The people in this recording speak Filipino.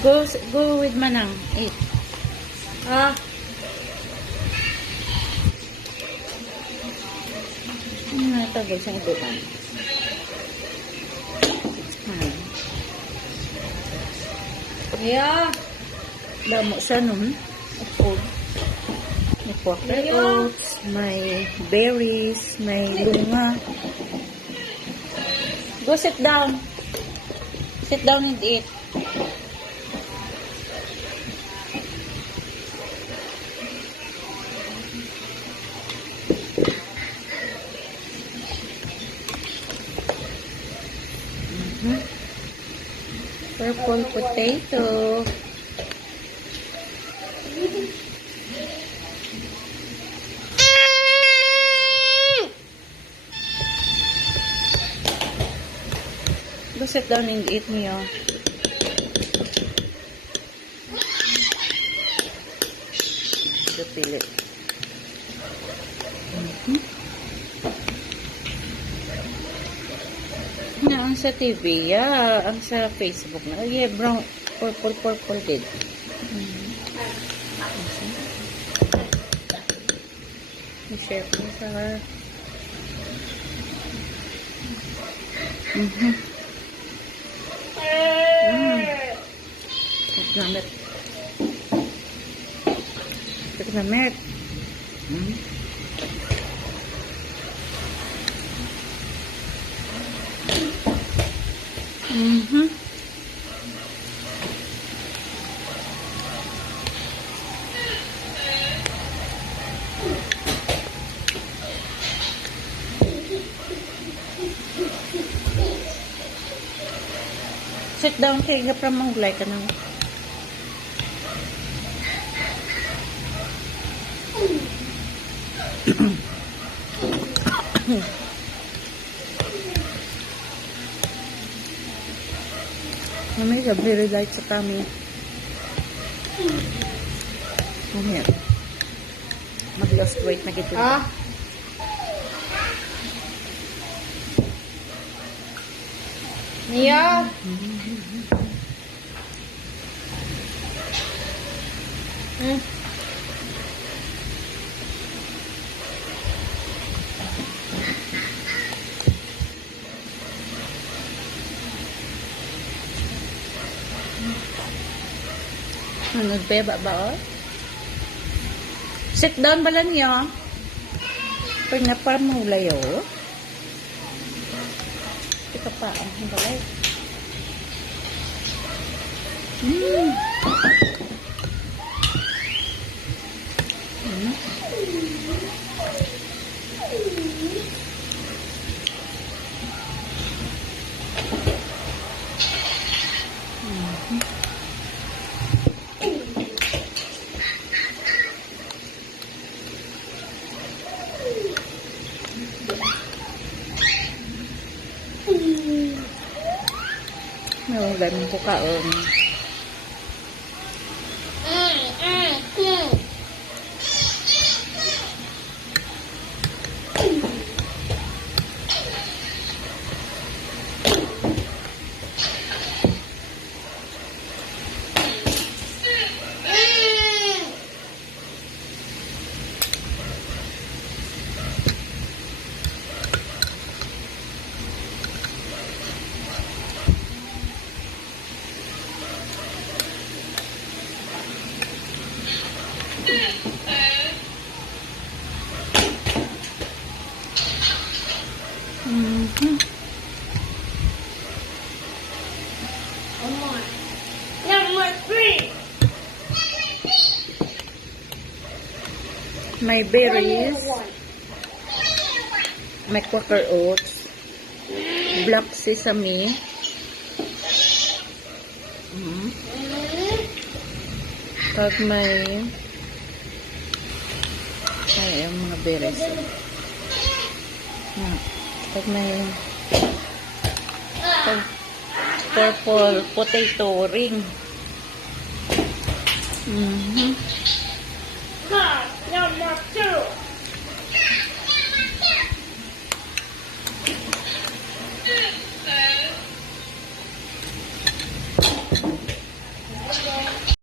Go with Manang. Eat. Ah. Ito guys, ang itutan. Yeah. Damo siya nun. Food. May quaker oats, may berries, may lunga. Go sit down. Sit down and eat. Purple potato. Go sit down and eat Mio. The pilit. Ang sa TV, ang sa Facebook na. Yeah, brown, purple din. I-share ko sa her. Gamit. Ito gamit. Sit down kayo ka para manggulay ka nang. Mamay ka, very light sa tummy. Mamaya. Mag-lost weight na gito. Mia? Nagbeba ba o? Sit down ba lang niyo? Pag na parang mahulay o? Ito pa ang himbalay. May ganun ko kaon. Number 3. May berries. May quaker oats. Black sesame. Pag may ang mga berries. Pag may purple potato ring. Number 2.